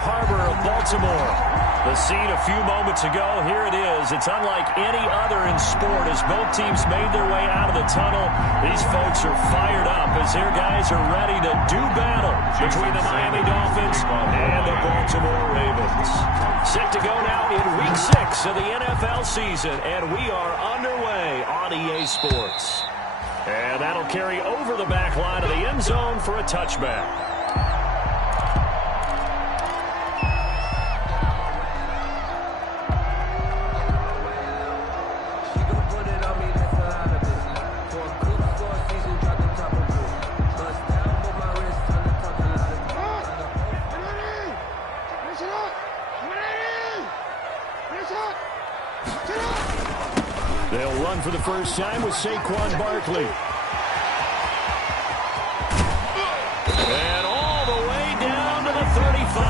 harbor of Baltimore. The scene a few moments ago, here it is. It's unlike any other in sport as both teams made their way out of the tunnel. These folks are fired up as their guys are ready to do battle between the Miami Dolphins and the Baltimore Ravens. Set to go now in Week 6 of the NFL season, and we are underway on EA Sports. And that'll carry over the back line of the end zone for a touchback. They'll run for the first time with Saquon Barkley. And all the way down to the 35.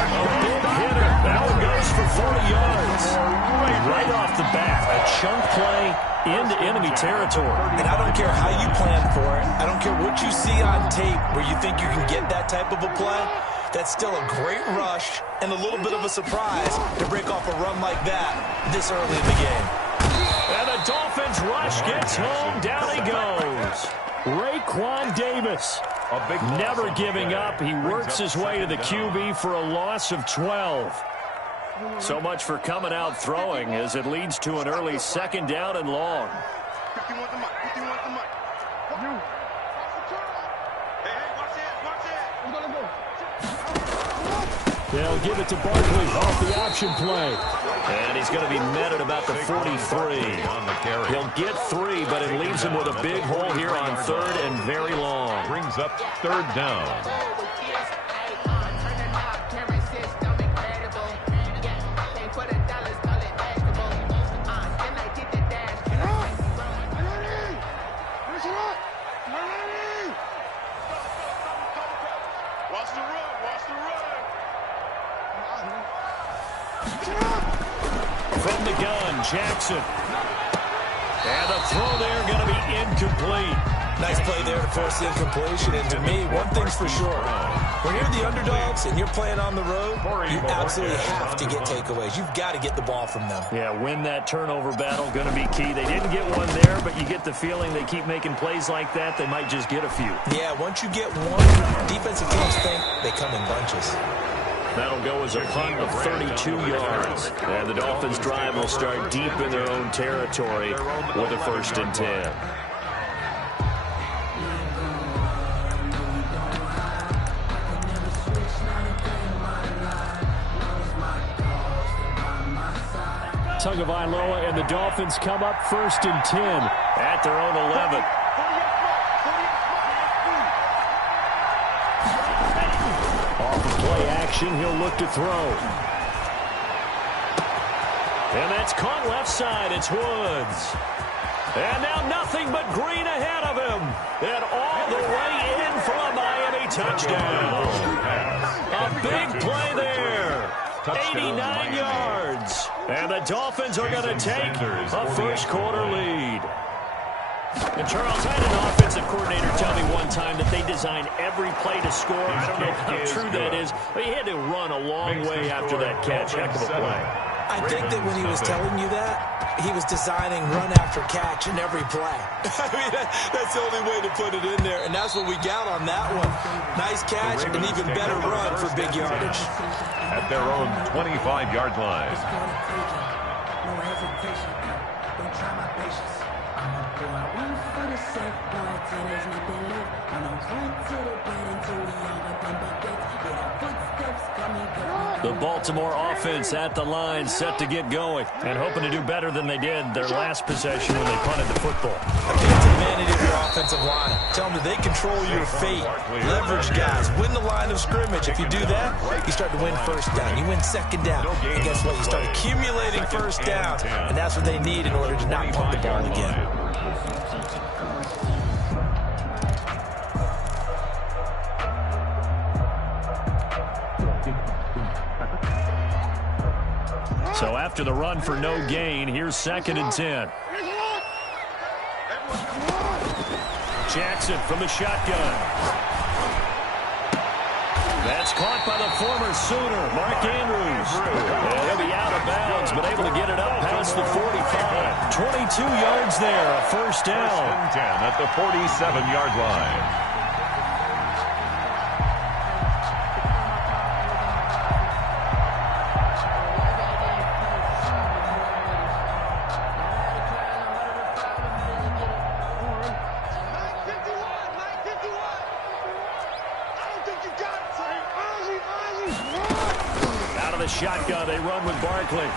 A big hitter. That one goes for 40 yards. Right off the bat, a chunk play into enemy territory. And I don't care how you plan for it. I don't care what you see on tape where you think you can get that type of a play. That's still a great rush and a little bit of a surprise to break off a run like that this early in the game. And the Dolphins rush gets home. Down he goes. Raekwon Davis, never giving up. He works his way to the QB for a loss of 12. So much for coming out throwing as it leads to an early second down and long. They'll give it to Barkley off the option play. And he's going to be met at about the 43. He'll get 3, but it leaves him with a big hole here on third and very long. Brings up third down. From the gun, Jackson. And the throw there going to be incomplete. Nice play there to force the incompletion. And to me, one thing's for sure. When you're the underdogs and you're playing on the road, you absolutely have to get takeaways. You've got to get the ball from them. Yeah, win that turnover battle, going to be key. They didn't get one there, but you get the feeling they keep making plays like that, they might just get a few. Yeah, once you get one, defensive teams think they come in bunches. That'll go as a punt of 32 yards. And the Dolphins' drive will start deep in their own territory with a 1st and 10. Tagovailoa and the Dolphins come up 1st and 10 at their own 11. Off of play action, he'll look to throw. And that's caught left side. It's Woods. And now nothing but green ahead of him. And all the way in for a Miami touchdown. A big play there. 89 yards. And the Dolphins are going to take a first-quarter lead. And Charles, I had an offensive coordinator tell me one time that they design every play to score. I don't know how true that is, but he had to run a long way after that catch. Heck of a play. I think that when he was telling you that, he was designing run after catch in every play. I mean, that's the only way to put it in there, and that's what we got on that one. Nice catch, an even better run for big yardage. At their own 25-yard line. No hesitation, don't try my patience. I'm a boy, one for the safe boy, till there's nothing left. I'm a run to the bed until we all up in buckets. Yeah, footsteps coming. The Baltimore offense at the line, set to get going, and hoping to do better than they did their last possession when they punted the football. Appeal to the management of your offensive line. Tell them that they control your fate. Leverage guys. Win the line of scrimmage. If you do that, you start to win 1st down. You win 2nd down. And guess what? You start accumulating 1st down. And that's what they need in order to not pump the ball again. So after the run for no gain, here's 2nd and 10. Jackson from the shotgun. That's caught by the former Sooner, Mark Andrews. And he'll be out of bounds, but able to get it up past the 45. 22 yards there, a first down. 10 at the 47-yard line. Shotgun, they run with Barkley.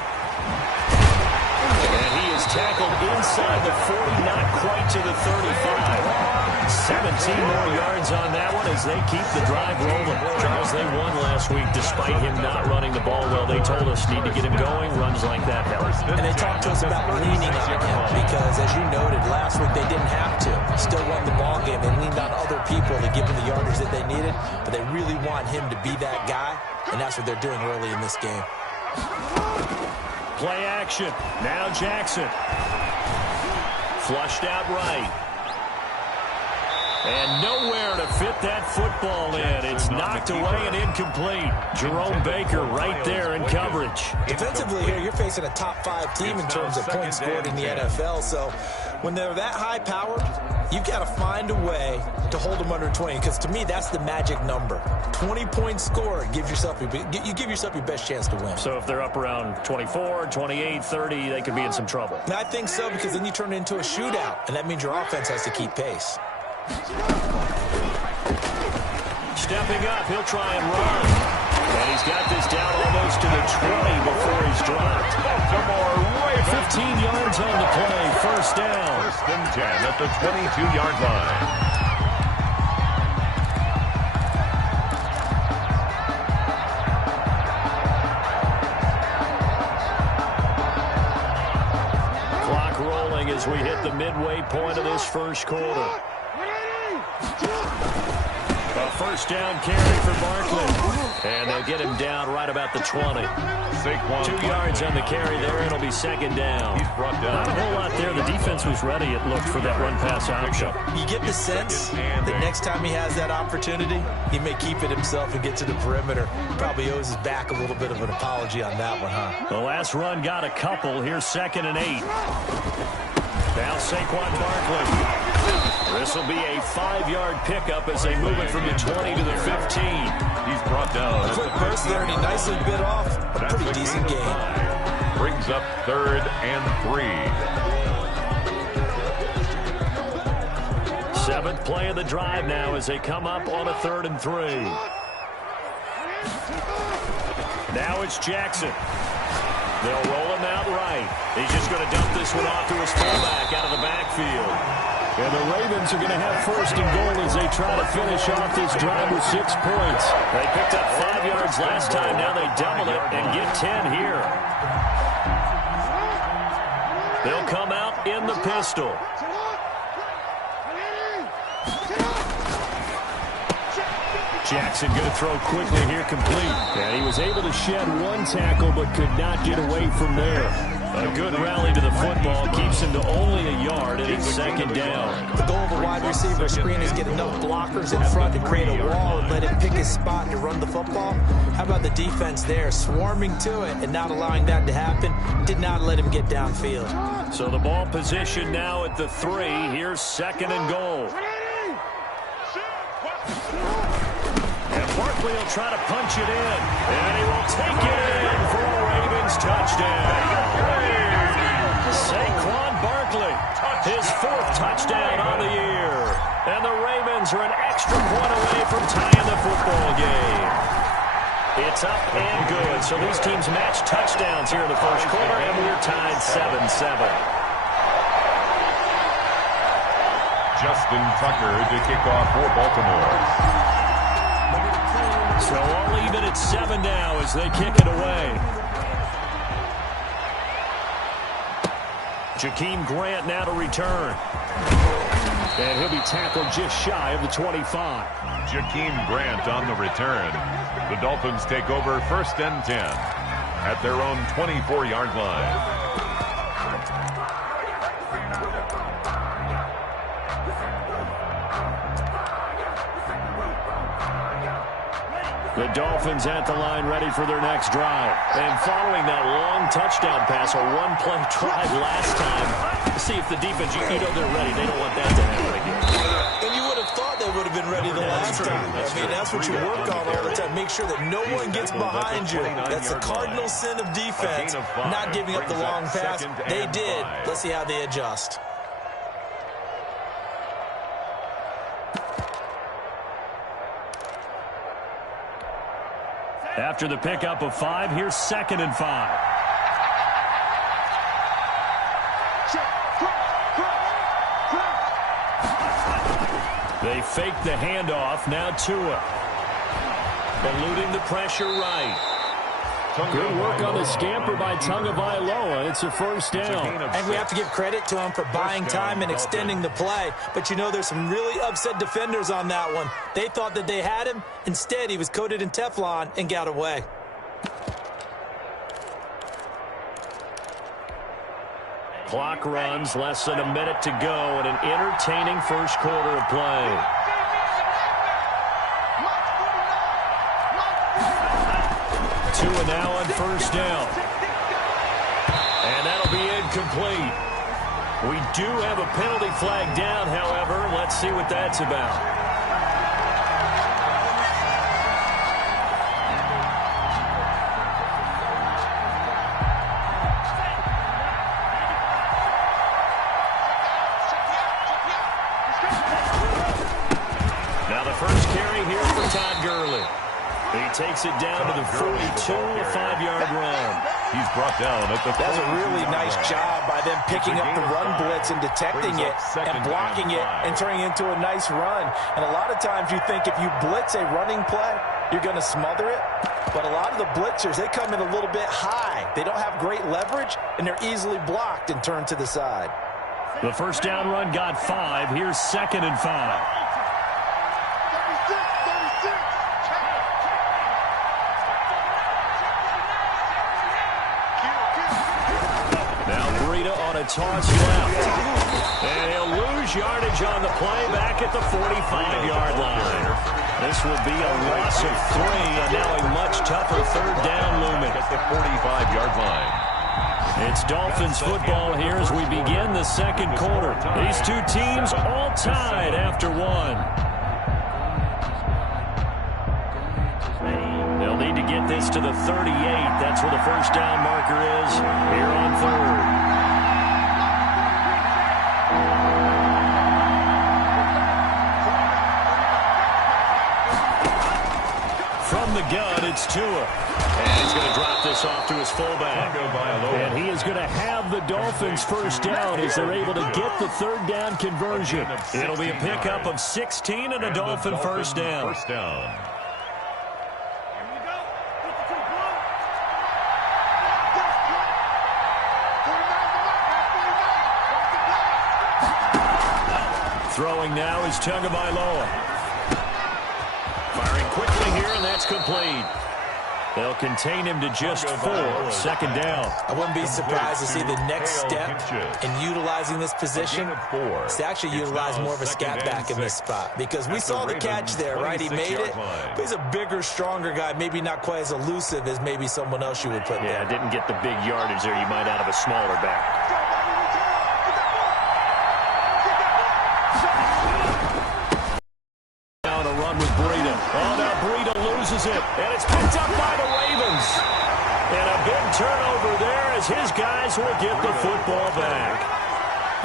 And he is tackled inside the 40, not quite to the 35. 17 more yards on that one as they keep the drive rolling. Charles, they won last week despite him not running the ball well. They told us need to get him going. Runs like that help. And they talked to us about leaning on him because, as you noted, last week they didn't have to. Still won the ball game. They leaned on other people to give them the yardage that they needed, but they really want him to be that guy, and that's what they're doing early in this game. Play action. Now Jackson. Flushed out right. And nowhere to fit that football in. It's knocked away and incomplete. Jerome Baker right there in coverage. Defensively here, you're facing a top-5 team in terms of points scored in the NFL. So when they're that high-powered, you've got to find a way to hold them under 20. Because to me, that's the magic number. 20 points scored gives yourself you give yourself your best chance to win. So if they're up around 24, 28, 30, they could be in some trouble. And I think so, because then you turn it into a shootout, and that means your offense has to keep pace. Stepping up, he'll try and run. And he's got this down almost to the 20 before he's dropped. 15 yards on the play, first down. First and 10 at the 22-yard line. As we hit the midway point of this first quarter. A first down carry for Barkley. And they'll get him down right about the 20. 2 yards on the carry there, and it'll be second down. Not a whole lot there. The defense was ready, it looked, for that run-pass option. You get the sense that next time he has that opportunity, he may keep it himself and get to the perimeter. Probably owes his back a little bit of an apology on that one, huh? The last run got a couple. Here's 2nd and 8. Now Saquon Barkley. This will be a 5-yard pickup as they move it from the 20 to the 15. He's brought down. A quick burst there, and he nicely bit off a pretty decent gain. Brings up 3rd and 3. 7th play of the drive now as they come up on a 3rd and 3. Now it's Jackson. They'll roll him out right. He's just going to dump this one off to his fullback out of the backfield. And the Ravens are going to have 1st and goal as they try to finish off this drive with 6 points. They picked up 5 yards last time. Now they double it and get 10 here. They'll come out in the pistol. Jackson going to throw quickly here, complete. And he was able to shed 1 tackle but could not get away from there. A good rally to the football keeps him to only a yard, and it's 2nd down. The goal of a wide receiver screen is get enough blockers in front to create a wall and let him pick his spot to run the football. How about the defense there, swarming to it and not allowing that to happen? Did not let him get downfield. So the ball position now at the 3. Here's 2nd and goal. Barkley will try to punch it in, and he will take it in for a Ravens touchdown. Saquon Barkley, his 4th touchdown on the year. And the Ravens are an extra point away from tying the football game. It's up and good. So these teams match touchdowns here in the first quarter, and we're tied 7-7. Justin Tucker to kick off for Baltimore. So all even at 7 now as they kick it away. Jakeem Grant now to return. And he'll be tackled just shy of the 25. Jakeem Grant on the return. The Dolphins take over 1st and 10 at their own 24-yard line. The Dolphins at the line ready for their next drive. And following that long touchdown pass, a one-play drive last time, see if the defense, you know they're ready. They don't want that to happen again. And you would have thought they would have been ready the last time. I mean, that's what you work on all the time. Make sure that no one gets behind you. That's the cardinal sin of defense, not giving up the long pass. They did. Let's see how they adjust. After the pickup of 5, here's 2nd and 5. They fake the handoff. Now Tua. Eluding the pressure right. Good work on the scamper by Tagovailoa. It's a first down. And we have to give credit to him for buying time and extending the play. But you know, there's some really upset defenders on that one. They thought that they had him. Instead, he was coated in Teflon and got away. Clock runs, less than a minute to go, and an entertaining first quarter of play. Tua now on first down. And that'll be incomplete. We do have a penalty flag down, however. Let's see what that's about. Now the first carry here for Todd Gurley. He takes it down to the 42, a 5-yard run. He's brought down at the 42. That's a really nice job by them picking up the run blitz and detecting it and blocking it and turning it into a nice run. And a lot of times you think if you blitz a running play, you're going to smother it. But a lot of the blitzers, they come in a little bit high. They don't have great leverage, and they're easily blocked and turned to the side. The first down run got 5. Here's 2nd and 5. On a toss left. And he'll lose yardage on the play back at the 45-yard line. This will be a loss of 3, and now a much tougher third down looming. At the 45-yard line. It's Dolphins football here as we begin the second quarter. These two teams all tied after 1. They'll need to get this to the 38. That's where the first down marker is here on 3rd. From the gun, it's Tua. And he's going to drop this off to his fullback. And he is going to have the Dolphins first down as they're able to get the third down conversion. It'll be a pickup of 16 and a Dolphin first down. Throwing now is Tagovailoa. Firing quickly here, and that's complete. They'll contain him to just 4. 2nd down. I wouldn't be surprised to see the next step in utilizing this position is to actually utilize more of a scat back in this spot. Because we saw the catch there, right? He made it. But he's a bigger, stronger guy, maybe not quite as elusive as maybe someone else you would put there. Yeah, didn't get the big yardage there you might out of a smaller back. It, and it's picked up by the Ravens. And a big turnover there as his guys will get the football back.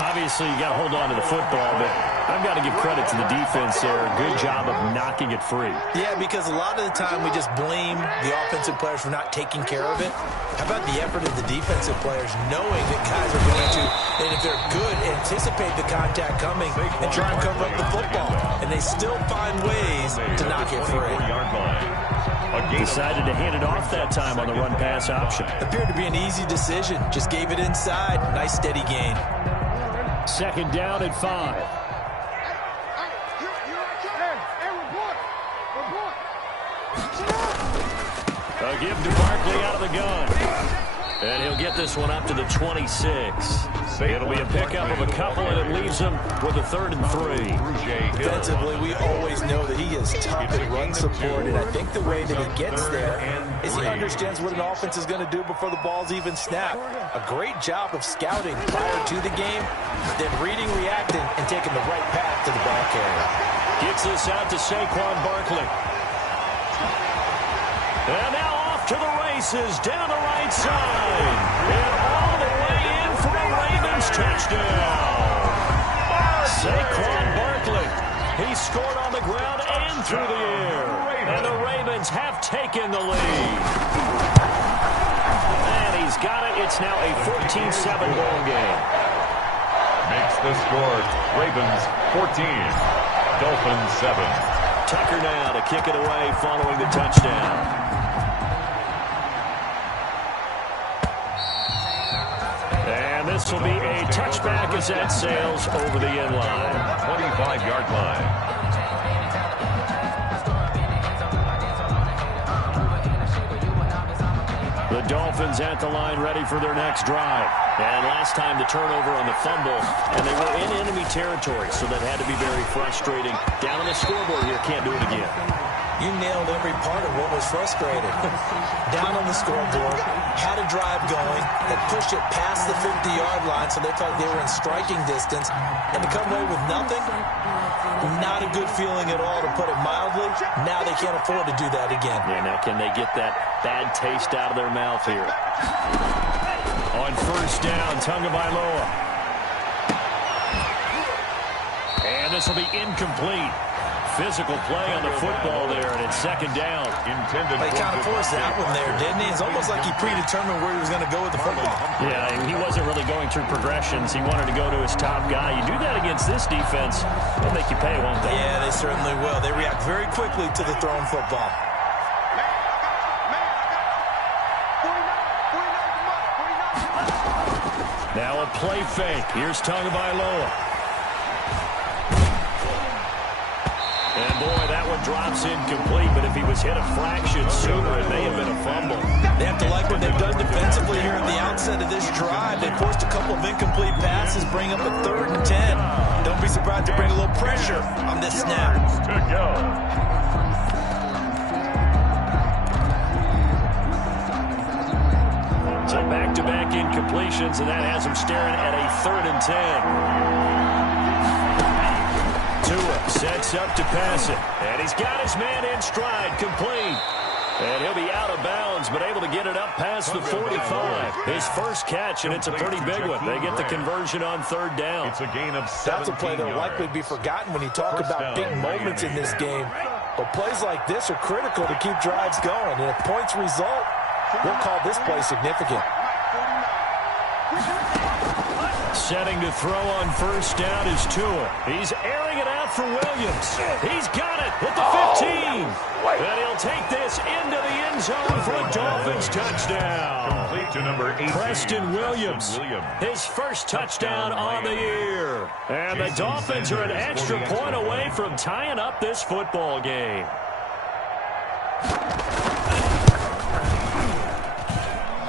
Obviously, you got to hold on to the football, but I've got to give credit to the defense there. Good job of knocking it free. Yeah, because a lot of the time we just blame the offensive players for not taking care of it. How about the effort of the defensive players knowing that guys are going to, and if they're good, anticipate the contact coming and try and cover up the football. And they still find ways to knock it free. Decided to hand it off that time on the run-pass option. Appeared to be an easy decision. Just gave it inside. Nice steady gain. 2nd down and 5. A give to Barkley out of the gun. And he'll get this one up to the 26. It'll be a pickup of a couple, and it leaves him with a 3rd and 3. Defensively, we always know that he is tough in run support, and I think the way that he gets there is he understands what an offense is going to do before the ball's even snapped. A great job of scouting prior to the game, then reading, reacting, and taking the right path to the ball carrier. Gets this out to Saquon Barkley. And now off to the races, down the right side. And all the way in for a Ravens touchdown. Saquon Barkley. He scored on the ground and through the air. And the Ravens have taken the lead. And he's got it. It's now a 14-7 ball game. Makes the score Ravens 14, Dolphins 7. Tucker now to kick it away following the touchdown. And this will be a touchback as that sails over the end line. 25-yard line. The Dolphins at the line ready for their next drive. And last time the turnover on the fumble, and they were in enemy territory, so that had to be very frustrating. Down on the scoreboard here, can't do it again. You nailed every part of what was frustrating. Down on the scoreboard, had a drive going, that pushed it past the 50-yard line, so they felt they were in striking distance. And to come away with nothing, not a good feeling at all, to put it mildly. Now they can't afford to do that again. Yeah, now can they get that bad taste out of their mouth here? On first down, Tagovailoa. And this will be incomplete. Physical play on the football there, and it's second down. They kind of forced that one there, didn't he? It's almost like he predetermined where he was going to go with the football. Yeah, he wasn't really going through progressions. He wanted to go to his top guy. You do that against this defense, they'll make you pay, won't they? Yeah, they certainly will. They react very quickly to the thrown football. Now a play fake. Here's Tagovailoa. And, boy, that one drops incomplete, but if he was hit a fraction sooner, it may have been a fumble. They have to like what they've done defensively here at the outset of this drive. They forced a couple of incomplete passes, bring up a 3rd and 10. Don't be surprised to bring a little pressure on this snap. To go. So back-to-back incompletions, and that has him staring at a 3rd and 10. Tua sets up to pass it, and he's got his man in stride, complete. And he'll be out of bounds, but able to get it up past the 45. His first catch, and it's a pretty big one. They get the conversion on 3rd down. It's a gain of 17 That's a play that will likely be forgotten when you talk about big moments in this game. But plays like this are critical to keep drives going. And if points result, we'll call this play significant. Setting to throw on first down is Tua. He's airing it out for Williams. He's got it at the 15. And he'll take this into the end zone for a Dolphins touchdown. Complete to number 18. Preston Williams. His first touchdown on the year. And the Dolphins are an extra point away from tying up this football game.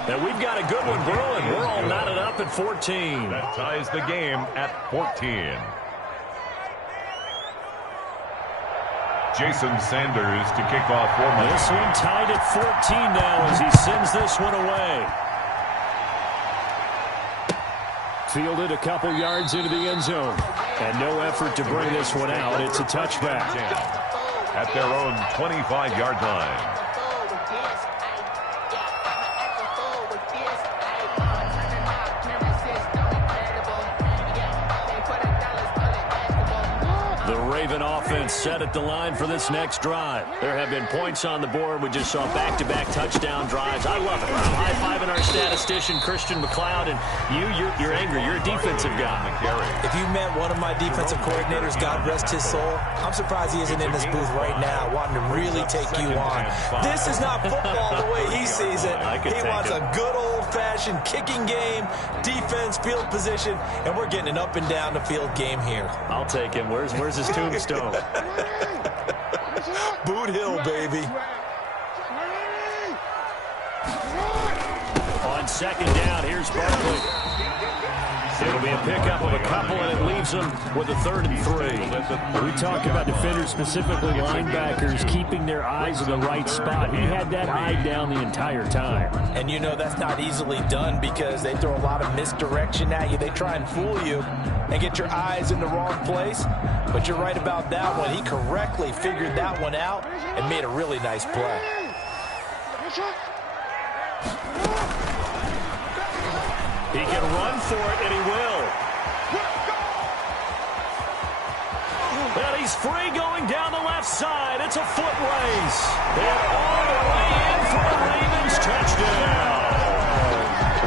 And we've got a good one brewing. We're all knotted up at 14. That ties the game at 14. Jason Sanders to kick off for Miami. This one tied at 14 now as he sends this one away. Fielded a couple yards into the end zone. And no effort to bring this one out. It's a touchback. At their own 25-yard line. Raven offense set at the line for this next drive. There have been points on the board. We just saw back-to-back touchdown drives. I love it. I'm high-fiving our statistician, Christian McLeod, and you're angry. You're a defensive guy. If you met one of my defensive coordinators, God rest his soul, I'm surprised he isn't in this booth right now wanting to really take you on. This is not football the way he sees it. He wants a good old-fashioned kicking game, defense, field position, and we're getting an up-and-down-the-field game here. I'll take him. Where's his tombstone? Boot Hill, baby. On second down. Here's Barkley. It'll be a pickup of a couple, and it leaves them with a 3rd and 3. We talk about defenders, specifically linebackers, keeping their eyes in the right spot. He had that eye down the entire time. And you know that's not easily done because they throw a lot of misdirection at you. They try and fool you and get your eyes in the wrong place. But you're right about that one. He correctly figured that one out and made a really nice play. He can run for it, and he will. And he's free going down the left side. It's a foot race. And all the way in for a Ravens touchdown.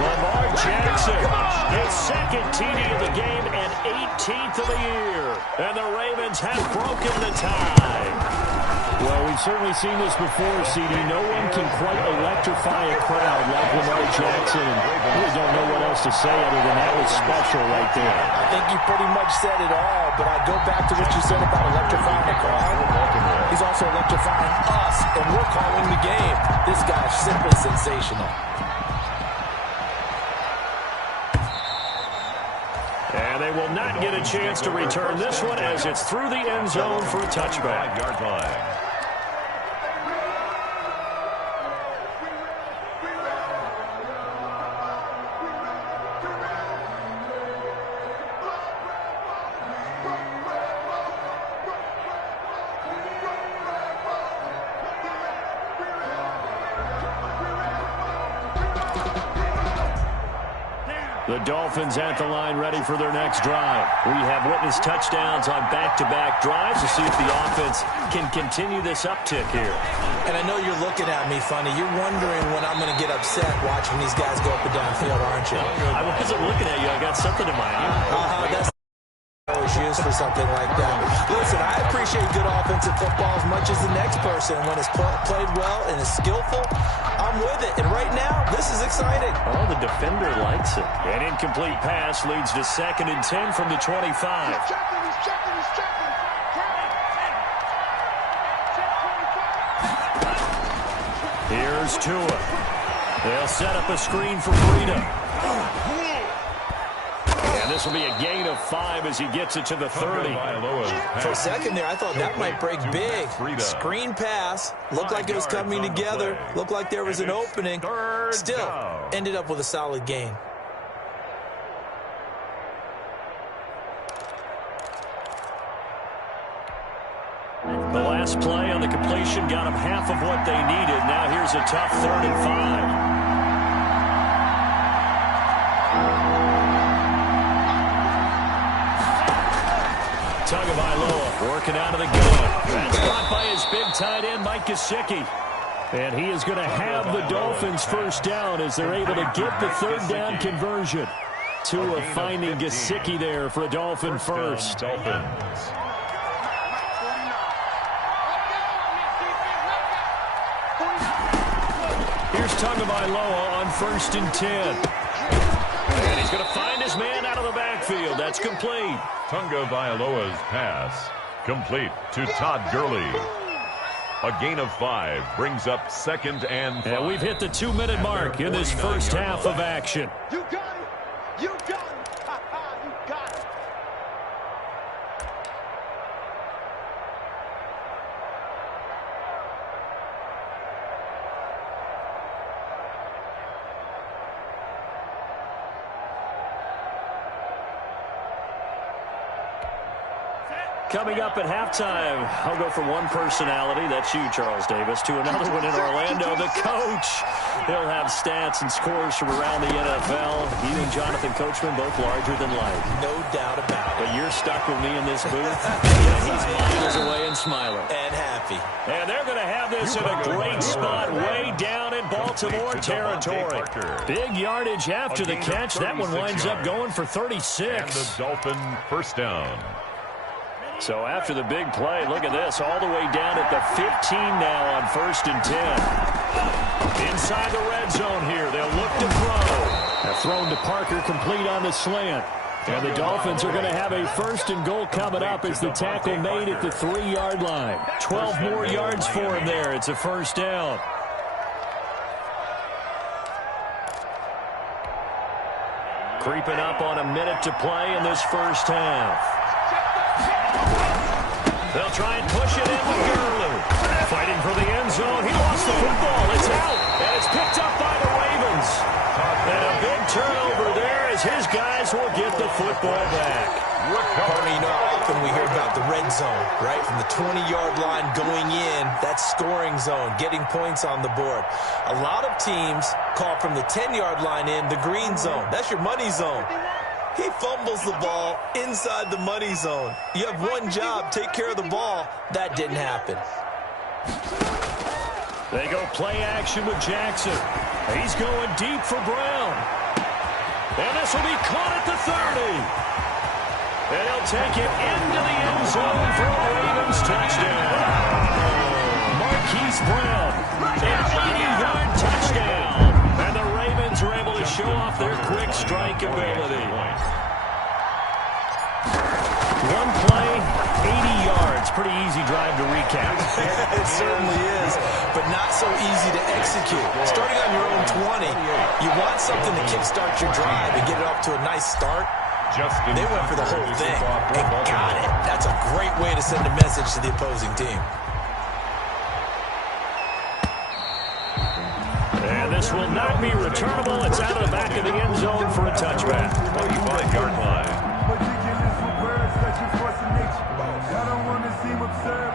Lamar Jackson, his 2nd TD of the game and 18th of the year. And the Ravens have broken the tie. Well, we've certainly seen this before, CD. No one can quite electrify a crowd like Lamar Jackson. And really don't know what else to say other than that was special right there. I think you pretty much said it all, but I go back to what you said about electrifying the crowd. He's also electrifying us, and we're calling the game. This guy's simply sensational. And they will not get a chance to return this one as it's through the end zone for a touchback. Yard line. The Dolphins at the line ready for their next drive. We have witnessed touchdowns on back-to-back drives to see if the offense can continue this uptick here. And I know you're looking at me funny. You're wondering when I'm going to get upset watching these guys go up and down field, aren't you? I wasn't looking at you. I got something in my eye. That's always used for something like that. Listen, I appreciate good offensive football as much as the next person. When it's played well and is skillful, I'm with it. And right now, this is exciting. Oh, the defender likes it. An incomplete pass leads to 2nd and 10 from the 25. Here's Tua. They'll set up a screen for Breida. And this will be a gain of 5 as he gets it to the 30. For a second there, I thought that might break big. Screen pass. Looked like it was coming together. Looked like there was an opening. Still, ended up with a solid gain. The last play on the completion got them half of what they needed. Now here's a tough 3rd and 5. Tagovailoa working out of the gun. That's caught by his big tight end, Mike Gesicki. And he is going to have the Dolphins first down as they're able to get the 3rd down conversion. Tua finding Gesicki there for a Dolphin first. Here's Tagovailoa on 1st and 10. And he's going to find his man out of the backfield. That's complete. Tagovailoa's pass complete to Todd Gurley. A gain of 5 brings up 2nd and 5. And we've hit the 2-minute mark in this first half of action. You got it. You got it. You got it. Coming up at halftime, I'll go from one personality, that's you, Charles Davis, to another one in Orlando, the coach. He'll have stats and scores from around the NFL. He and Jonathan Coachman, both larger than life. No doubt about it. But you're stuck with me in this booth. Yeah, he's miles away and smiling. And happy. And they're going to have this in a great spot way down in Baltimore territory. Big yardage after the catch. That one winds up going for 36. And the Dolphin first down. So after the big play, look at this, all the way down at the 15 now on 1st and 10. Inside the red zone here, they'll look to throw. A thrown to Parker, complete on the slant. And the Dolphins are going to have a 1st and goal coming up as the tackle made at the 3-yard line. 12 more yards for him there. It's a first down. Creeping up on a minute to play in this first half. They'll try and push it in with Gurley. Fighting for the end zone. He lost the football. It's out. And it's picked up by the Ravens. And a big turnover there as his guys will get the football back. Partner, you know how often we hear about the red zone, right? From the 20-yard line going in, that's scoring zone, getting points on the board. A lot of teams call from the 10-yard line in the green zone. That's your money zone. He fumbles the ball inside the money zone. You have one job, take care of the ball. That didn't happen. They go play action with Jackson. He's going deep for Brown. And this will be caught at the 30. And he'll take it into the end zone for a Ravens touchdown. Marquise Brown, an 80-yard touchdown. And the Ravens are able to show off their quick strike ability. One play, 80 yards. Pretty easy drive to recap. It certainly is, but not so easy to execute. Starting on your own 20, you want something to kickstart your drive and get it off to a nice start. They went for the whole thing and got it. That's a great way to send a message to the opposing team. And this will not be returnable. It's out of the back of the end zone for a touchback. 25-yard line.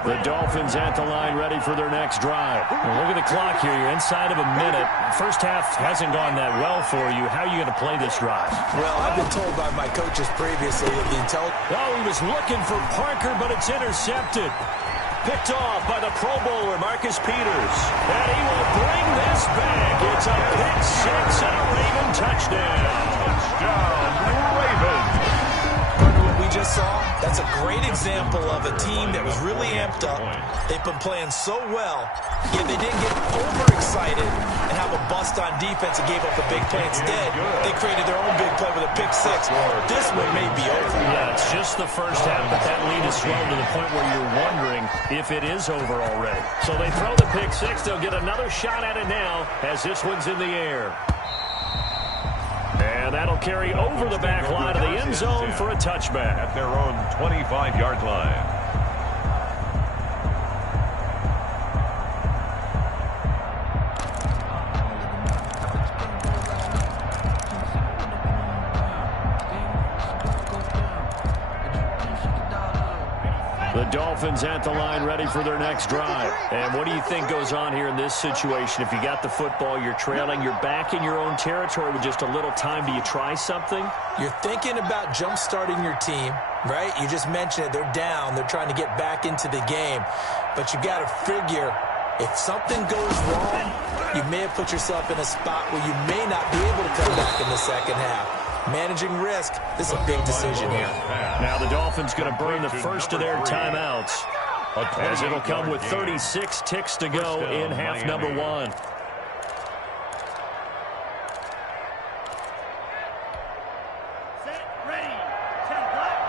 The Dolphins at the line ready for their next drive. Well, look at the clock here. You're inside of a minute. First half hasn't gone that well for you. How are you going to play this drive? Well, I've been told by my coaches previously that the Oh, he was looking for Parker, but it's intercepted. Picked off by the Pro Bowler, Marcus Peters. And he will bring this back. It's a pick six and a Raven touchdown. Touchdown, Ravens. we just saw, that's a great example of a team that was really amped up. They've been playing so well, yet they didn't get overexcited and have a bust on defense and gave up a big play. Instead, they created their own big play with a pick six. This one may be over. Yeah, it's just the first half, but that lead is swelled to the point where you're wondering if it is over already. So they throw the pick six. They'll get another shot at it now as this one's in the air. And that'll carry over the back line of the end zone for a touchback. At their own 25-yard line. The Dolphins at the line ready for their next drive. And what do you think goes on here in this situation? If you got the football, you're trailing, you're back in your own territory with just a little time. Do you try something? You're thinking about jump-starting your team, right? You just mentioned it. They're down. They're trying to get back into the game. But you got to figure, if something goes wrong, you may have put yourself in a spot where you may not be able to come back in the second half. Managing risk, this is a big decision here. Now the Dolphins going to burn the first of their timeouts, as it'll come with 36 ticks to go in half number one. Set, ready, 10 black.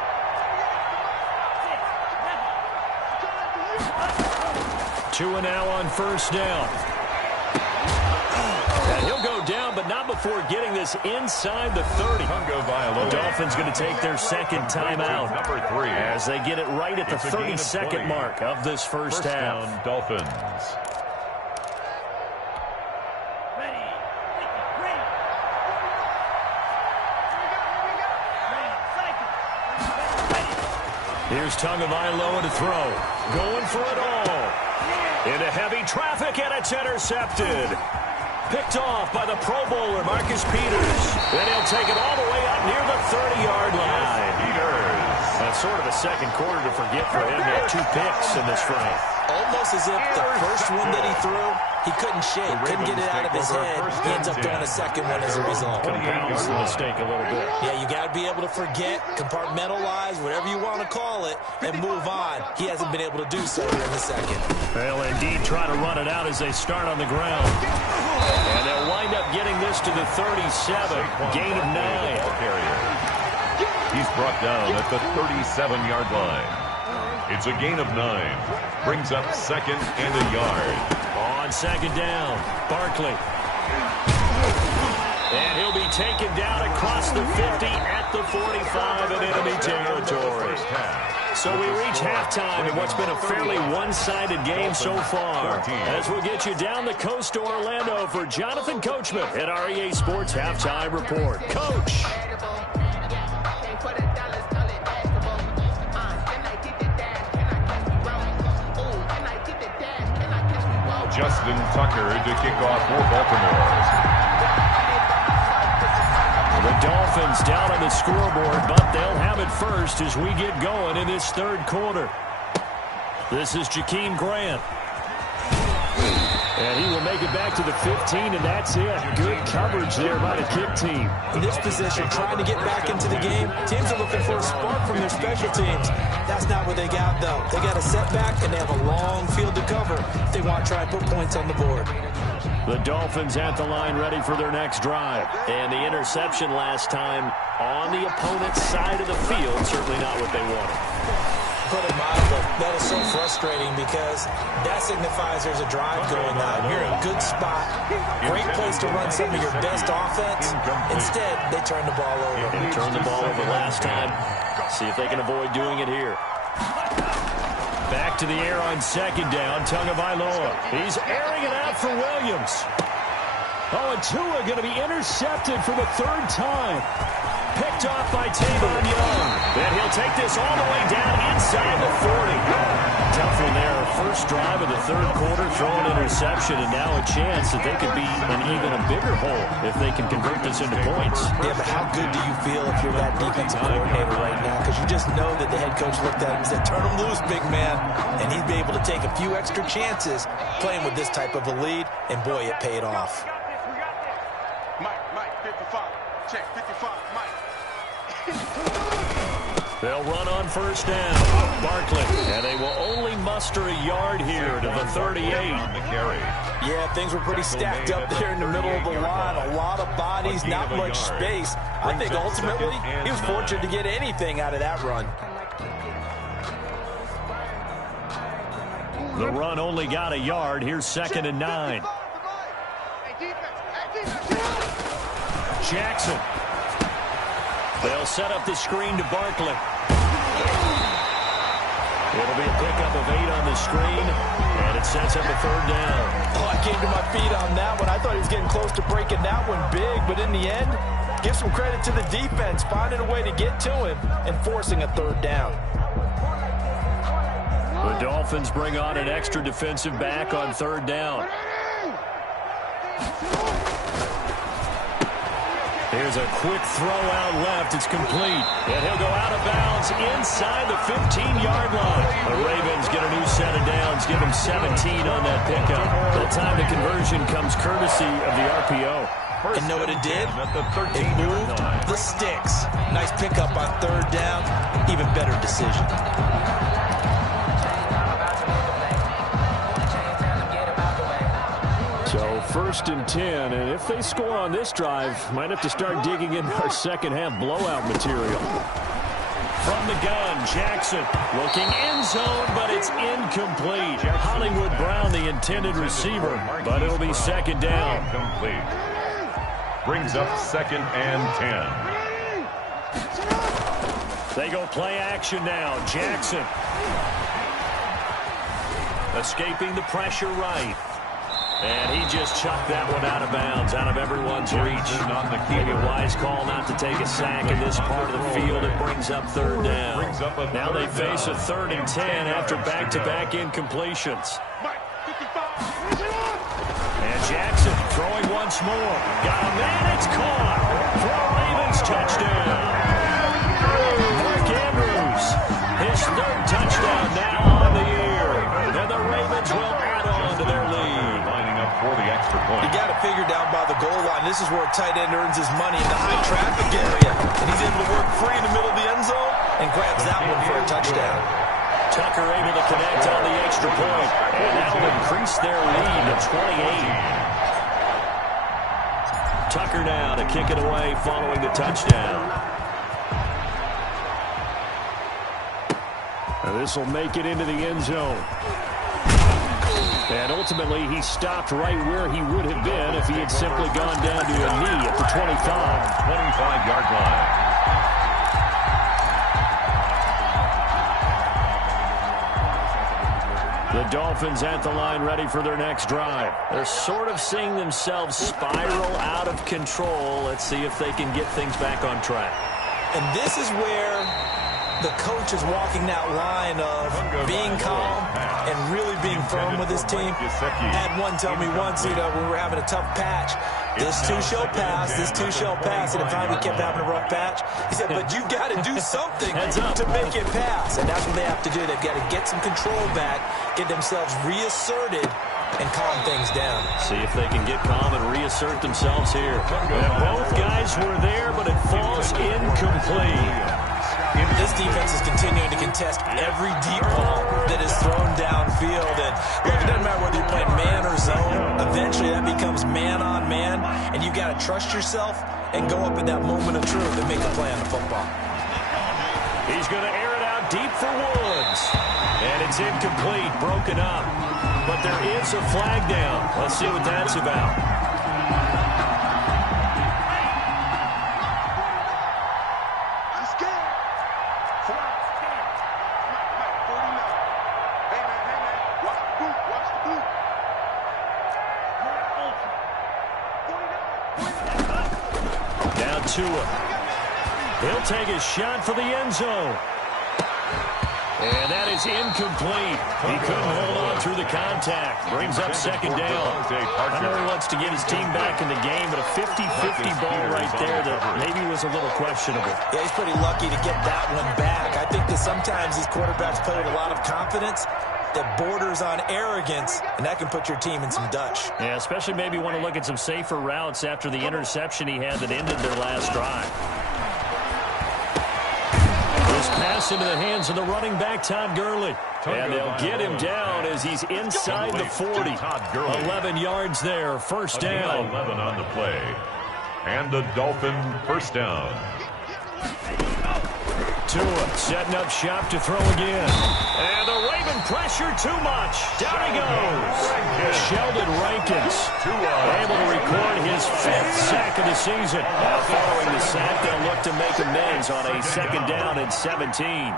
6, 7. 2 and now on first down. And he'll go down, but not before getting this inside the 30. The Dolphins going to take their second timeout Number 3. as they get it right at the 32nd mark of this first half. Down, Dolphins. Ready, ready. Ready, cycle. Here's Tagovailoa to throw. Going for it all. Into heavy traffic, and it's intercepted. Picked off by the Pro Bowler, Marcus Peters. Then he'll take it all the way up near the 30-yard line. That's sort of a second quarter to forget for him. He had 2 picks in this frame. Almost as if the first one that he threw, he couldn't shake, couldn't get it out of his head. He ends up doing a second one as a result. Compounds the mistake a little bit. Yeah, you got to be able to forget, compartmentalize, whatever you want to call it, and move on. He hasn't been able to do so here in the second. They'll indeed try to run it out as they start on the ground. And they'll wind up getting this to the 37. Gain of 9. He's brought down at the 37-yard line. It's a gain of 9. Brings up second and a yard. On second down, Barkley. And he'll be taken down across the 50 at the 45 in enemy territory. So we reach halftime in what's been a fairly one-sided game so far. As we'll get you down the coast to Orlando for Jonathan Coachman at our EA Sports Halftime Report. Coach. Justin Tucker to kick off for Baltimore. The Dolphins down on the scoreboard, but they'll have it first as we get going in this third quarter. This is Jakeem Grant. And he will make it back to the 15, and that's it. Good coverage there by the kick team. In this position, trying to get back into the game, teams are looking for a spark from their special teams. That's not what they got, though. They got a setback, and they have a long field to cover if they want to try and put points on the board. The Dolphins at the line ready for their next drive. And the interception last time on the opponent's side of the field, certainly not what they wanted. Put it mildly, that is so frustrating because that signifies there's a drive going on. You're in a good spot, great place to run some of your best offense. Instead, they turn the ball over. And turned the ball over last time. See if they can avoid doing it here. Back to the air on second down, Tagovailoa. He's airing it out for Williams. Oh, and Tua going to be intercepted for the third time. Picked off by Tavon Young. And he'll take this all the way down inside the 40. Tough one there. First drive of the third quarter, throwing interception, and now a chance that they could be in even a bigger hole if they can convert this into points. Yeah, but how good do you feel if you're that defensive coordinator right now? Because you just know that the head coach looked at him and said, turn him loose, big man. And he'd be able to take a few extra chances playing with this type of a lead, and boy, it paid off. Mike, 55. Check, 55, Mike. They'll run on first down. Barkley. And they will only muster a yard here to the 38. Yeah, things were pretty stacked up there in the middle of the line. A lot of bodies, not much space. I think ultimately he was fortunate to get anything out of that run. The run only got a yard. Here's 2nd and 9. Jackson. They'll set up the screen to Barkley. It'll be a pickup of 8 on the screen, and it sets up a third down. Oh, I came to my feet on that one. I thought he was getting close to breaking that one big, but in the end, give some credit to the defense, finding a way to get to him and forcing a third down. The Dolphins bring on an extra defensive back on third down. Here's a quick throw out left. It's complete. And he'll go out of bounds inside the 15-yard line. The Ravens get a new set of downs. Give them 17 on that pickup. That time the conversion comes courtesy of the RPO. And know what it did? It moved the sticks. Nice pickup on third down. Even better decision. So 1st and 10, and if they score on this drive, might have to start digging into our second half blowout material. From the gun, Jackson looking end zone, but it's incomplete. Hollywood Brown, the intended receiver, but it'll be 2nd down. Complete. Brings up 2nd and 10. They go play action now. Jackson escaping the pressure right. And he just chucked that one out of bounds, out of everyone's reach. Maybe a wise call not to take a sack in this part of the field. It brings up third down. Now they face a 3rd and 10 after back-to-back incompletions. And Jackson throwing once more. Got a man, it's caught. For a Ravens touchdown. Mark Andrews, his 3rd touchdown now on the year. And the Ravens will add on to their lead. For the extra point. You got to figure down by the goal line. This is where a tight end earns his money in the high traffic area. And he's able to work free in the middle of the end zone and grabs that one for a touchdown. Tucker able to connect on the extra point. And that will increase their lead to 28. Tucker now to kick it away following the touchdown. And this will make it into the end zone. And ultimately, he stopped right where he would have been if he had simply gone down to a knee at the 25. 25-yard line. The Dolphins at the line ready for their next drive. They're sort of seeing themselves spiral out of control. Let's see if they can get things back on track. And this is where the coach is walking that line of being calm and really being firm with his team. Had one tell me once, when we were having a tough patch, this too shall pass, this too shall pass, and finally we kept having a rough patch. He said, but you got to do something to make it pass, and that's what they have to do. They've got to get some control back, get themselves reasserted, and calm things down. See if they can get calm and reassert themselves here. And both guys were there, but it falls incomplete. This defense is continuing to contest every deep ball that is thrown downfield. And look, it doesn't matter whether you're playing man or zone. Eventually, that becomes man on man, and you got to trust yourself and go up in that moment of truth and make a play on the football. He's going to air it out deep for Woods. And it's incomplete, broken up. But there is a flag down. Let's see what that's about. He'll take his shot for the end zone. And that is incomplete. He couldn't hold on through the contact. Brings up second down. I know he wants to get his team back in the game, but a 50-50 ball right there that maybe was a little questionable. Yeah, he's pretty lucky to get that one back. I think that sometimes these quarterbacks play with a lot of confidence that borders on arrogance, and that can put your team in some dutch. Yeah, especially maybe want to look at some safer routes after the interception he had that ended their last drive. This pass into the hands of the running back, Todd Gurley. And they'll get him down as he's inside the 40. 11 yards there, first down. 11 on the play. And the Dolphin first down. Tua setting up shop to throw again. And the Raven pressure too much. Down he goes. Sheldon Rankins able to record his 5th sack of the season. Now following the sack, they'll look to make amends on a second down and 17.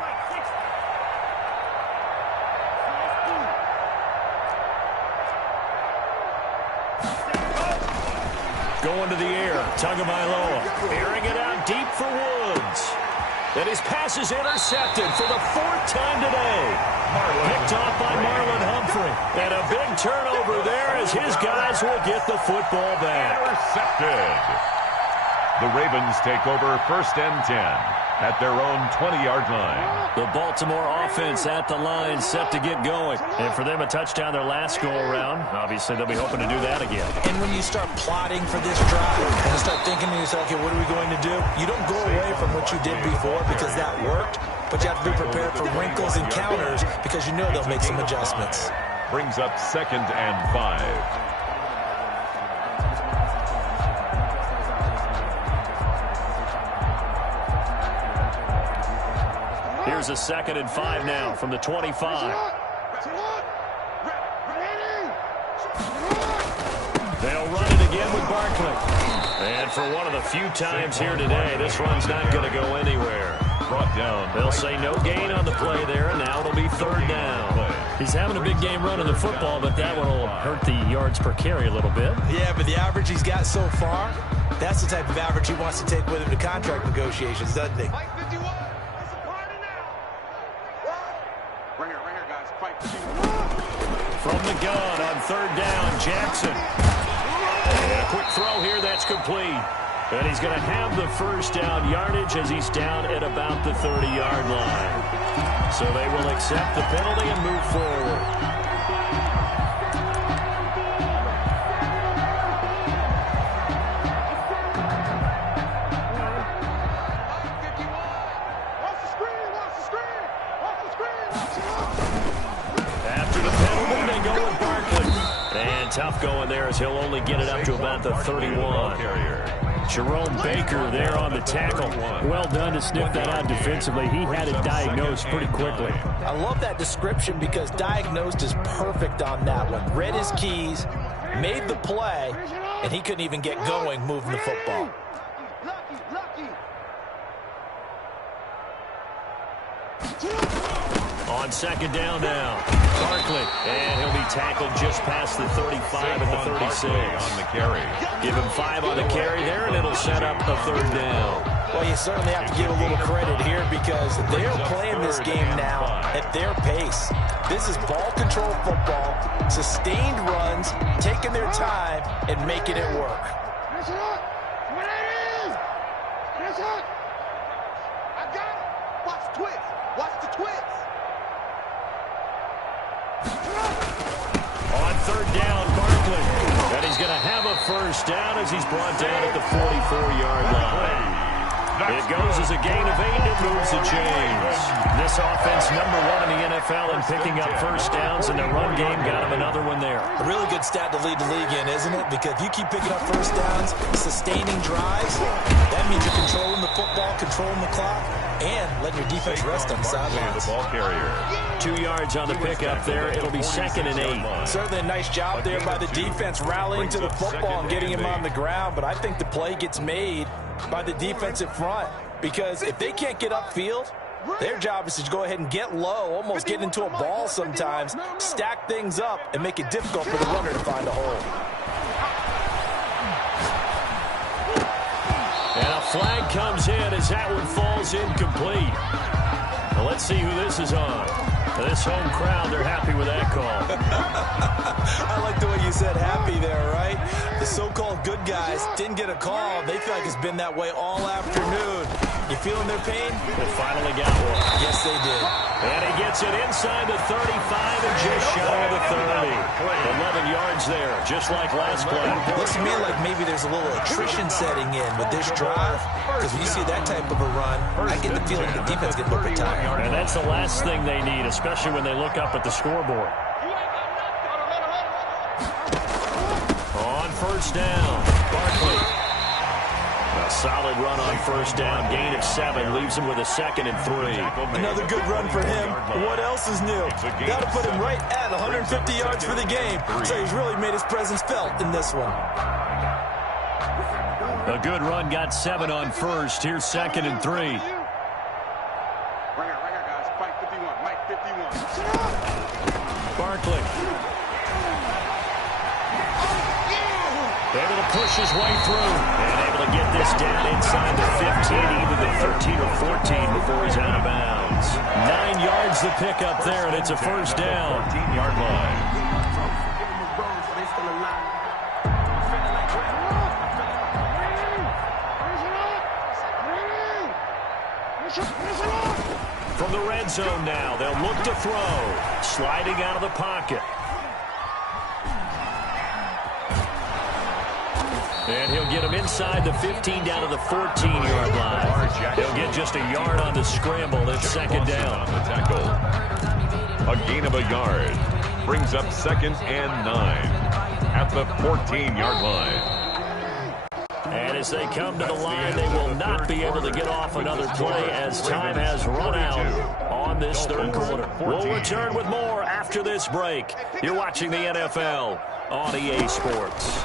Going to the air, Tagovailoa airing it out deep for Woods. And his pass is intercepted for the 4th time today. Picked off by Marlon Humphrey. And a big turnover there as his guys will get the football back. Intercepted. The Ravens take over first and 10 at their own 20-yard line. The Baltimore offense at the line set to get going. And for them, a touchdown their last go-around. Obviously, they'll be hoping to do that again. And when you start plotting for this drive and you start thinking to yourself, okay, what are we going to do? You don't go away from what you did before because that worked, but you have to be prepared for wrinkles and counters because you know they'll make some adjustments. Brings up second and 5. Here's a 2nd and 5 now from the 25. They'll run it again with Barkley. And for one of the few times here today, this run's not going to go anywhere. Brought down. They'll say no gain on the play there, and now it'll be 3rd down. He's having a big game running the football, but that one will hurt the yards per carry a little bit. Yeah, but the average he's got so far, that's the type of average he wants to take with him to contract negotiations, doesn't he? From the gun on 3rd down, Jackson. And a quick throw here, that's complete. And he's going to have the first down yardage as he's down at about the 30-yard line. So they will accept the penalty and move forward. Tough going there as he'll only get it up to about the 31. Jerome Baker there on the tackle. Well done to sniff that out defensively. He had it diagnosed pretty quickly. I love that description because diagnosed is perfect on that one. Read his keys, made the play, and he couldn't even get going moving the football. On second down now, Barkley, and he'll be tackled just past the 35 at the 36. On the carry. Give him 5 on the carry there, and it'll set up a third down. Well, you certainly have to give a little credit here because they're playing this game now at their pace. This is ball control football, sustained runs, taking their time, and making it work. I got it. Watch the twist. Watch the twist. On third down, Barkley. And he's going to have a first down as he's brought down at the 44-yard line. It goes as a gain of 8 and it moves the chains. This offense #1 in the NFL in picking up first downs, and the run game got him another one there. A really good stat to lead the league in, isn't it? Because if you keep picking up first downs, sustaining drives, that means you're controlling the football, controlling the clock, and letting your defense rest on the sidelines. The ball carrier. 2 yards on the pickup there. It'll be 2nd and 8. Certainly a nice job there by the defense rallying to the football and getting him on the ground, but I think the play gets made by the defensive front because if they can't get upfield, their job is to go ahead and get low, almost get into a ball sometimes, stack things up, and make it difficult for the runner to find a hole. And a flag comes in as that one falls incomplete. Well, let's see who this is on. This home crowd, they're happy with that call. I like the way you said happy there, right? The so-called good guys didn't get a call. They feel like it's been that way all afternoon. You feeling their pain? They finally got one. Yes, they did. And he gets it inside the 35 and just shy of the 30. 11 yards there, just like last play. Looks to me like maybe there's a little attrition setting in with this drive. Because when you see that type of a run, I get the feeling the defense getting a little bit tired. And that's the last thing they need, especially when they look up at the scoreboard. On first down, Barkley. A solid run on first down, gain of 7, leaves him with a 2nd and 3. Another good run for him. What else is new? Got to put him right at 150 yards for the game. So he's really made his presence felt in this one. A good run, got 7 on first. Here's 2nd and 3. Right here, guys. Mike 51. Mike 51. Barkley. Able to push his way through. And able to get this down inside the 15, either the 13 or 14 before he's out of bounds. 9 yards to pick up there, and it's a first down. 14-yard line. From the red zone now, they'll look to throw. Sliding out of the pocket. And he'll get him inside the 15 down to the 14-yard line. He'll get just a yard on the scramble. It's 2nd down. On the tackle. A gain of a yard. Brings up 2nd and 9 at the 14-yard line. And as they come to the line, they will not be able to get off another play as time has run out on this third quarter. We'll return with more after this break. You're watching the NFL on EA Sports.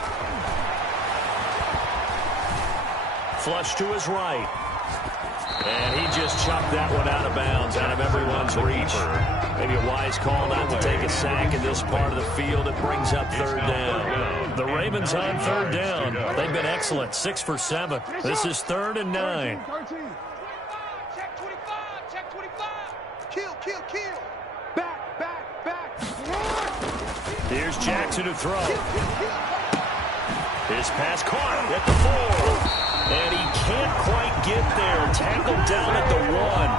Flush to his right. And he just chucked that one out of bounds, out of everyone's reach. Maybe a wise call not to take a sack in this part of the field. It brings up 3rd down. The Ravens on 3rd down. They've been excellent, 6 for 7. This is 3rd and 9. Check 25. Check 25. Kill. Back. Here's Jackson to throw. His pass caught at the 4. And he can't quite get there. Tackled down at the 1.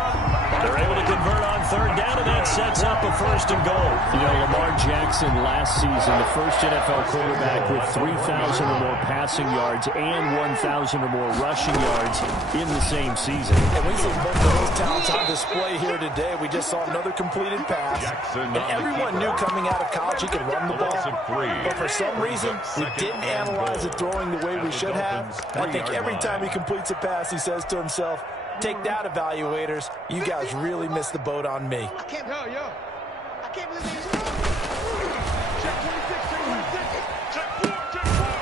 They're able to convert on third down, and that sets up a 1st and goal. You know, Lamar Jackson last season, the first NFL quarterback with 3,000 or more passing yards and 1,000 or more rushing yards in the same season. And we see both of those talents on display here today. We just saw another completed pass. And everyone knew coming out of college he could run the ball. But for some reason, we didn't analyze it throwing the way we should have. I think every time he completes a pass, he says to himself, take that, evaluators. You guys really missed the boat on me. I can't believe he's check 26, check 26. Check 4.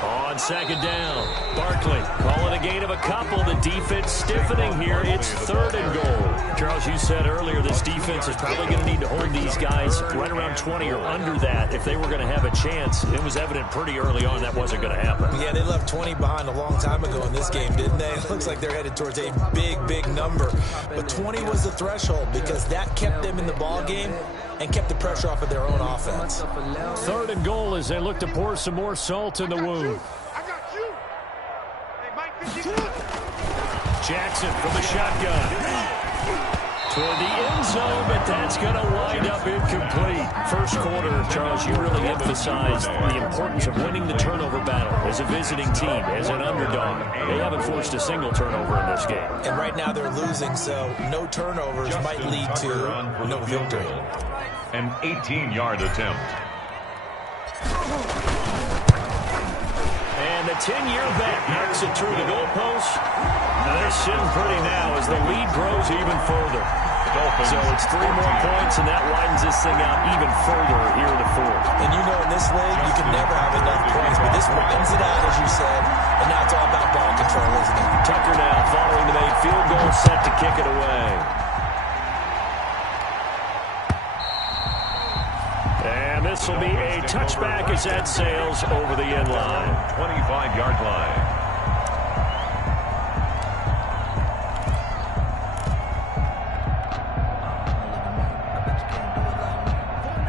On 2nd down, Barkley calling a gain of a couple. The defense stiffening here. It's 3rd and goal. Charles, you said earlier this defense is probably going to need to hold these guys right around 20 or under that if they were going to have a chance. It was evident pretty early on that wasn't going to happen. Yeah, they left 20 behind a long time ago in this game, didn't they? It looks like they're headed towards a big number. But 20 was the threshold because that kept them in the ball game and kept the pressure off of their own offense. 3rd and goal as they look to pour some more salt in the wound. I got you. Hey, Mike, 52. Jackson from the shotgun. Toward the end zone, but that's going to wind up incomplete. First quarter, Charles, you really emphasized the importance of winning the turnover battle as a visiting team, as an underdog. They haven't forced a single turnover in this game. And right now they're losing, so no turnovers might lead to no victory. An 18-yard attempt. And the 10-year bet knocks it through the goalpost. Now they're sitting pretty now as the lead grows even further. So it's 3 more points, and that widens this thing out even further here in the 4th. And you know in this league, you can never have enough points, but this widens it out, as you said, and now it's all about ball control, isn't it? Tucker now following the made field goal, set to kick it away. And this will be a touchback as that sails over the end line. 25-yard line.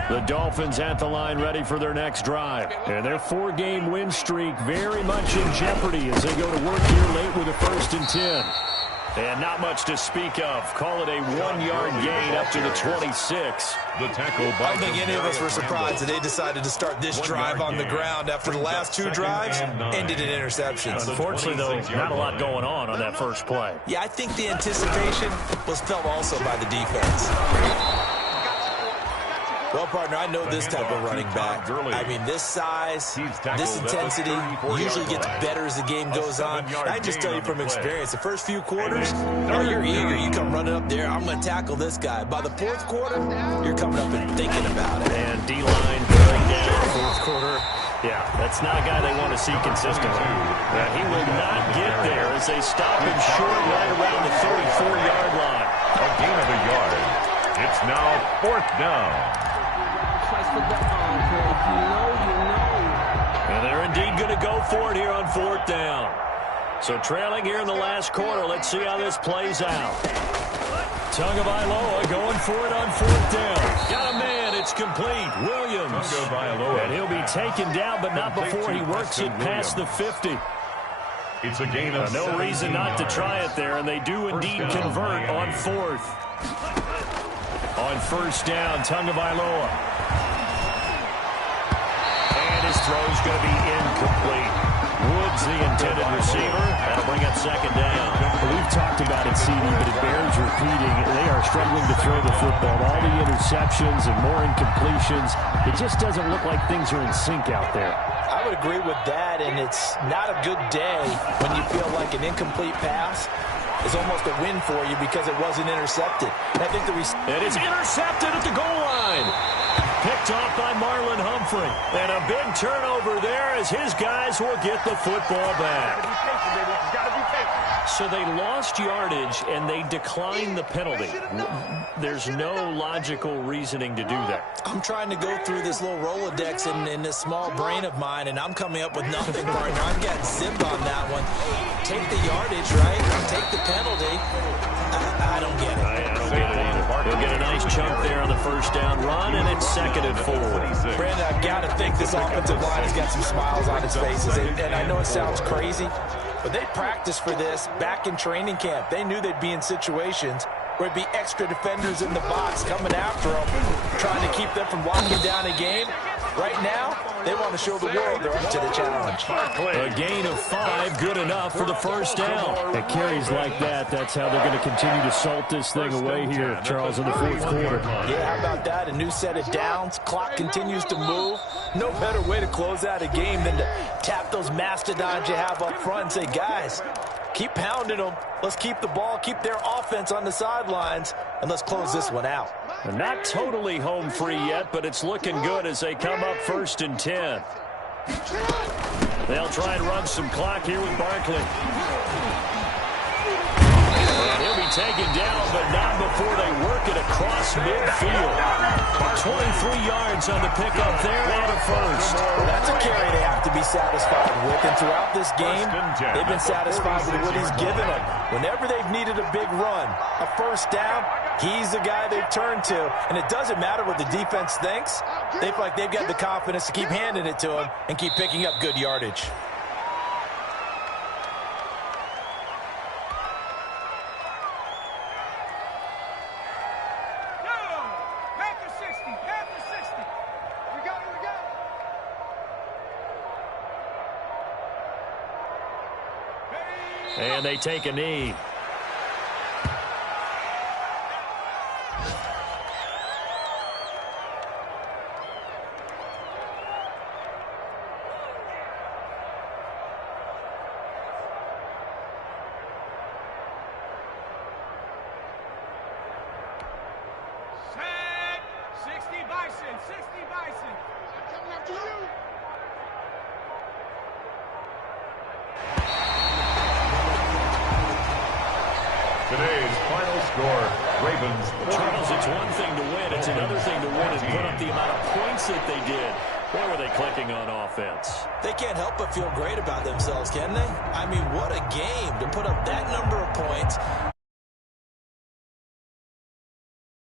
The Dolphins at the line ready for their next drive. And their 4-game win streak very much in jeopardy as they go to work here late with a 1st and 10. And not much to speak of. Call it a 1-yard gain up to the 26. The tackle by I don't think any of us were surprised that they decided to start this drive on the ground after the last 2 drives ended in interceptions. Unfortunately, though, not a lot going on that first play. Yeah, I think the anticipation was felt also by the defense. Well, partner, I know this type of running back. I mean, this size, this intensity usually gets better as the game goes on. I just tell you from experience, the first few quarters, oh, you're eager. You come running up there, I'm going to tackle this guy. By the 4th quarter, you're coming up and thinking about it. And D-line going down 4th quarter. Yeah, that's not a guy they want to see consistently. He will not get there as they stop him short right around the 34-yard line. A gain of a yard. It's now 4th down. And they're indeed going to go for it here on 4th down. So trailing here in the last quarter. Let's see how this plays out. Tagovailoa going for it on 4th down. Got a man. It's complete. Williams. And he'll be taken down, but not before he works it past the 50. It's a gain of no reason not to try it there, and they do indeed convert on 4th. On 1st down, Tagovailoa. His throw's going to be incomplete. Woods, the intended receiver. That'll bring up 2nd down. We've talked about it, CD, but it bears repeating. They are struggling to throw the football. All the interceptions and more incompletions. It just doesn't look like things are in sync out there. I would agree with that, and it's not a good day when you feel like an incomplete pass is almost a win for you because it wasn't intercepted. And I think it is intercepted at the goal line. Picked off by Marlon Humphrey. And a big turnover there as his guys will get the football back. So they lost yardage and they declined the penalty. There's no logical reasoning to do that. I'm trying to go through this little Rolodex in this small brain of mine, and I'm coming up with nothing, partner. I've got zipped on that one. Take the yardage, right? Take the penalty. I don't get it. I don't get it either. He'll get a nice chunk there on the 1st down run, and it's 2nd and 4. Brandon, I've got to think this offensive line has got some smiles on its faces. And I know it sounds crazy, but they practiced for this back in training camp. They knew they'd be in situations where it'd be extra defenders in the box coming after them, trying to keep them from locking down a game. Right now, they want to show the world they're up to the challenge. A gain of 5, good enough for the first down. At carries like that, that's how they're going to continue to salt this thing away here, Charles, in the fourth quarter. Yeah, how about that? A new set of downs. Clock continues to move. No better way to close out a game than to tap those mastodons you have up front and say, guys, keep pounding them. Let's keep the ball, keep their offense on the sidelines, and let's close this one out. They're not totally home free yet, but it's looking good as they come up 1st and 10. They'll try and run some clock here with Barkley. And he'll be taken down, but not before they work it across midfield. 23 yards on the pickup there and a first. Well, that's a carry they have to be satisfied with. And throughout this game, they've been satisfied with what he's given them. Whenever they've needed a big run, a first down, he's the guy they've turned to. And it doesn't matter what the defense thinks. They feel like they've got the confidence to keep handing it to him and keep picking up good yardage. And they take a knee. Set. 60 Bison. 60 Bison. I'm coming after you. Today's final score, Ravens. Charles, it's one thing to win. It's another thing to win and put up the amount of points that they did. Where were they clicking on offense? They can't help but feel great about themselves, can they? I mean, what a game to put up that number of points.